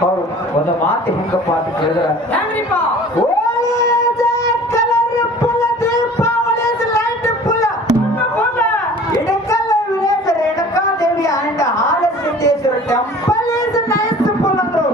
ಹೌದು ಒಂದು ಮಾತು ಹೆಂಗಪ್ಪ ಅಂತ ಕೇಳಿದ್ರ ಟೆಂಪಲ್ ಇಸ್ ನೈಸ್ ಫುಲ್ ಅಂದ್ರು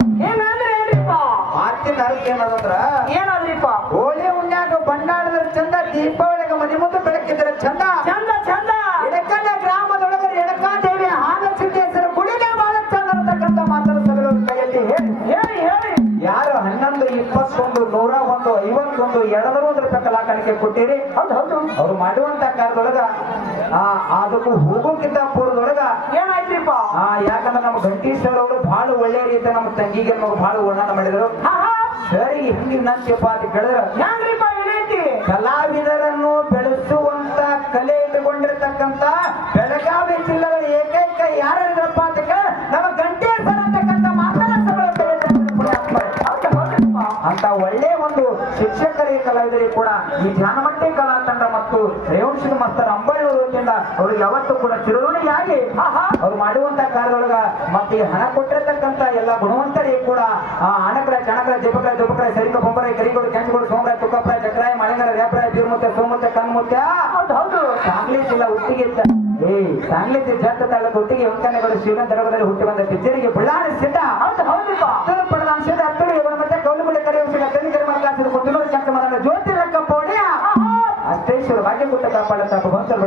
ಮಾತಿನ ಅರ್ಥ ಏನಂದ್ರ ಏನಾದ್ರಿಪ್ಪ ಹೋಳಿ ಉಣ್ಯಾಗ ಬಣ್ಣಾಡದ್ರ ಚಂದ ದೀಪಾವಳಿಗೆ ಮನೆ ಮುಂದೆ ಬೆಳಕಿದ್ರ ಚಂದ ಚಂದ ಚಂದ ಎಡಕಲ್ಲ ಗ್ರಾಮದೊಳಗ ರೇಣುಕಾದೇವಿ ಹಾಲಸಿದ್ದೇಶ್ವರ ಗುಡಿಗೆ ಬಹಳ ಚಂದ ಅಂತಕ್ಕಂಥ ಮಾತನ್ನು ಸಗಲ ಕೈಯಲ್ಲಿ ಹೇಳಿ ಹೇಳಿ ಯಾರು 11, 21, 101, 51, 200 ರೂಪಾಯಿ ಕಲಾಕಾಣಿಕೆ ಕೊಟ್ಟಿರಿ. ಹೌದು ಹೌದು ಅವ್ರು ಮಾಡುವಂತ ಕಾರ್ಯದೊಳಗ ಅದಕ್ಕೂ ಹೋಗೋಕ್ಕಿಂತ ಪೂರ್ವದೊಳಗ ಏನಾಯ್ತ್ರಿಪ್ಪ ಯಾಕಂದ್ರೆ ನಮ್ಮ ಗಂಟೀಶ್ವರ ಅವರು ಬಹಳ ಒಳ್ಳೆ ರೀತಿ ನಮ್ಮ ತಂಗಿಗೆ ನಮಗೆ ಬಹಳ ವರ್ಣನ ಮಾಡಿದ್ರು. ಸರಿ ಹಿಂಗಿನಂತಪ್ಪ ಅಂತ ಕೇಳಿದ್ರ ಹೆಂಗ್ರಿಪ್ಪ ಏನೈತಿ ಕಲಾವಿದರನ್ನು ಬೆಳೆಸುವಂತ ಕಲೆ ಇಟ್ಟುಕೊಂಡಿರ್ತಕ್ಕಂಥ ಬೆಳಗಾವಿ ಜಿಲ್ಲೆಯ ಏಕೈಕ ಯಾರಿದ್ರಪ್ಪ ಅಂತ ಕೇಳ ನಮ್ಮ ಗಂಟೇಶ್ವರ ಅಂತಕ್ಕಂಥ ಮಾತನ್ನ ಅಂತ ಒಳ್ಳೆ ಒಂದು ಶಿಕ್ಷಕರಿಗೆ ಕಲಾವಿದರಿಗೆ ಕೂಡ ಈ ಜ್ಞಾನಮಟ್ಟಿ ಕಲಾ ತಂಡ ಮತ್ತು ರೇವಂಶಿ ಮಾಸ್ತರ್ ಅಂಬಳ್ಳೂರು ವತಿಯಿಂದ ಅವ್ರಿಗೆ ಯಾವತ್ತೂ ಕೂಡ ಚಿರುಣಿಯಾಗಿ ಅವ್ರು ಮಾಡುವಂತ ಕಾರ್ಯದೊಳಗ ಮತ್ತೆ ಈ ಹಣ ಕೊಟ್ಟಿರ್ತಕ್ಕಂಥ ಎಲ್ಲ ಗುಣವಂತರಿಗೆ ಕೂಡ ಆನಕರ ಚಣಕರ ಜಪಕರ ಜಪಕರ ಸರಿಕ ಬೊಂಬರ ಕರಿಗೋಡು ಕೆಂಚಗೋಡು ಸೋಮರಾಯ ತುಕ್ಕಪ್ರಾಯ ಚಕ್ರಾಯ ಮಳೆಗಾರ ರೇಪರಾಯ ಬೀರ್ಮುತ್ಯ ಸೋಮುತ್ಯ ಕಣ್ಮುತ್ಯ ಹೌದು ಸಾಂಗ್ಲಿ ಜಿಲ್ಲಾ ಹುಟ್ಟಿಗೆ ಸಾಂಗ್ಲಿ ಜಾತ ತಾಲೂಕು ಹುಟ್ಟಿಗೆ ವಂಕನೆಗಳು ಶಿವನ ದರಗದಲ್ಲಿ ಹುಟ್ಟಿ ಬಂದ ಪಿಚ್ಚರಿಗೆ ಬಳ್ಳಾರಿ ಸಿದ್ಧ ಪಡೆದ ಅಂಶದ ಹತ್ತುಗಳು ಮತ್ತೆ ಗೌಲಗುಡಿ ಕರೆಯುವ ತೆಲಿಗರ ಮನಗಾಸಿದ ಕೊತ್ತೂರು ಚಕ್ಕ ಮದ ಜ್ಯೋತಿ ಲೆಕ್ಕ ಪೋಡಿ ಅಷ್ಟೇಶ್ವರ ಭಾಗ್ಯ ಕೊಟ್ಟ ಕಾಪಾಡುತ್ತಾ ಭಗವಂತರು